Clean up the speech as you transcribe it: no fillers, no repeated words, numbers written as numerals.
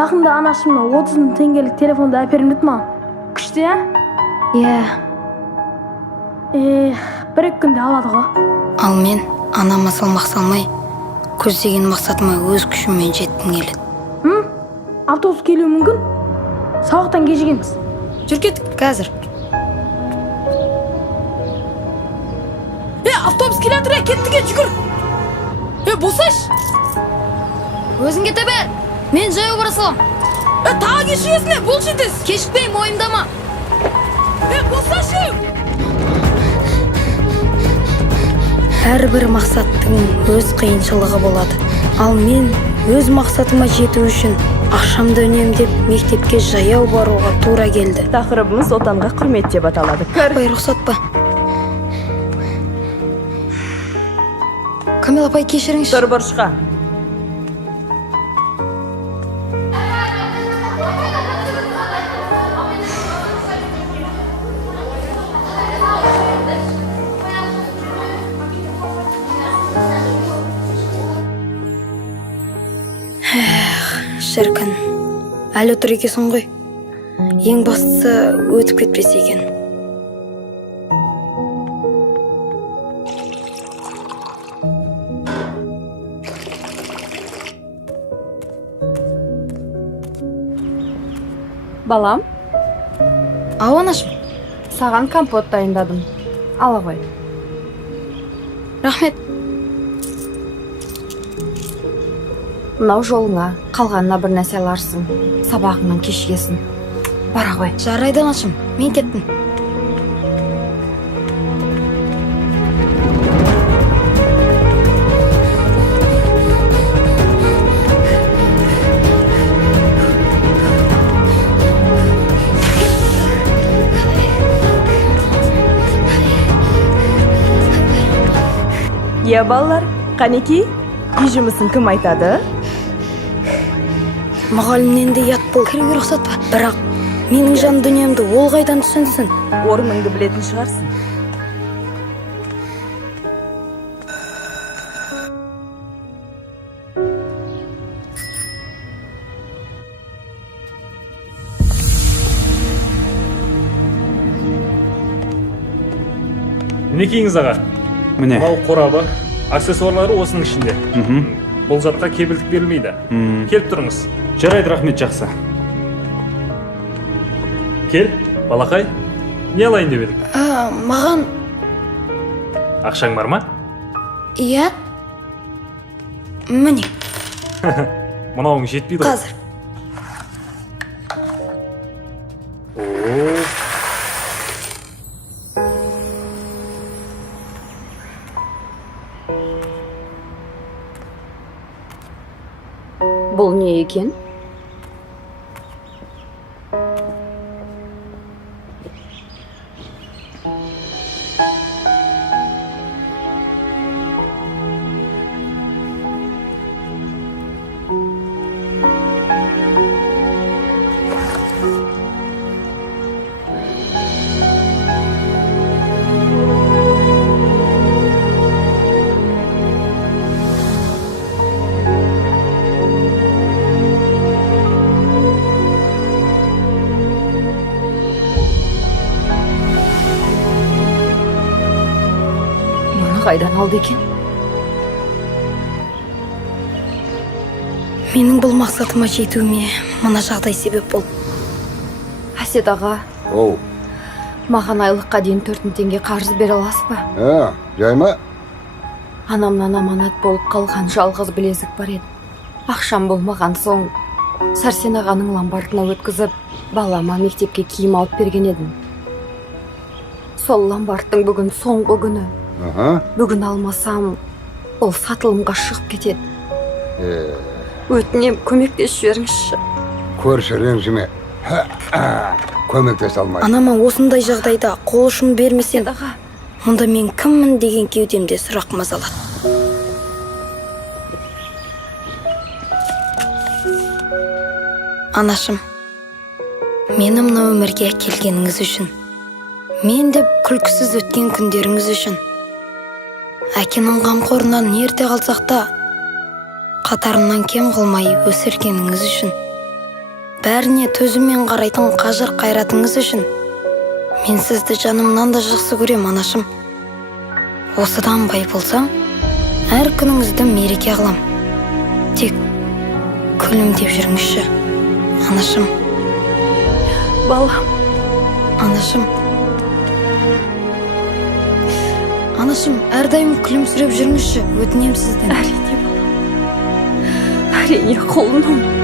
Жақында анашымна 30 мың теңгелік телефонды әперім деді маған. Күшті, ә? Иә. Бір-екі күнде алады ғой. Ал мен анама салмақ салмай, көздеген мақсатыма өз күшіммен жеткім келеді. Автобус келуі мүмкін. Сабақтан кешігеміз. Жүр кеттік қазір. Автобус келе жатыр, кеттіге жүгір. Босаш. Өзің кете бер. Мен жаяу бара салам. Тағы кешігесің, бол жетесіз. Кешікпей, мойымдама. Босашы. Әрбір мақсаттың өз қиыншылығы болады. Ал мен өз мақсатыма жету үшін ақшамды үнемдеп мектепке жаяу баруға тура келді. Тақырыбымыз отанға құрмет деп аталады. Апай, рұқсат па? Камила апай, кешіріңізші. Тұр бұрышқа. Шіркін, әлі тұр екесің ғой. Ең бастысы өтіп кетпесе екен. Балам, Ау, анашым. саған компот дайындадым. Ала ғой. Рахмет. Мынау жолыңа, қалғанына бір нәрсе аларсың. Сабағыңнан кешігесің. Бара ғой. Жарайды, анашым. Мен кеттім. Е, балалар, қанеки, үй жұмысын кім айтады? Мұғалімнен де ят бол. Кіруге рұқсат па? Бірақ менің жан дүниемді ол қайдан түсінсін? Орныңды білетін шығарсың. Мінекейіңіз аға. Міне. Мынау қорабы, аксессуарлары осының ішінде. Бұл затқа кепілдік берілмейді. Келіп тұрыңыз. Жарайды, рахмет, жақсы. Кел, балақай. Не алайын деп едің? Маған... Ақшаң бар ма? Иә? Міне, Мынауың жетпейді ғой. қазір. Бұл не екен? Қайдан алды екен? Менің бұл мақсатыма жетуіме мына жағдай себеп бол. Әсет аға, маған айлыққа дейін 4000 теңге қарыз бере аласыз ба? Жай ма? Анамнан аманат болып қалған жалғыз білезік бар еді. Ақшам болмаған соң, Сәрсен ағаның ломбардына өткізіп, балама мектепке киім алып берген едім. Сол ломбардтың бүгін соңғы күні. Бүгін алмасам, ол сатылымға шығып кетеді. Өтінем, көмектесіп жіберіңізші. Көрші ренжіме. Көмектес алмай. Анама осындай жағдайда қол ұшын бермесем, Аға, онда мен кіммін деген кеудемде сұрақ мазалады. Анашым, мені мына өмірге келгеніңіз үшін, мен деп күлкісіз өткен күндеріңіз үшін, әкенің қамқорынан ерте қалсақ та, қатарынан кем қылмай өсіргеніңіз үшін, бәріне төзіммен қарайтын қажыр қайратыңыз үшін мен сізді жанымнан да жақсы көрем, анашым. Осыдан бай болсам, әр күніңізді мереке қылам. Тек күлімдеп жүріңізші, анашым. Балам, Анашым. Анашым, әрдайым күлімсіреп жүріңізші, өтінем сізден. әрине, қолыным.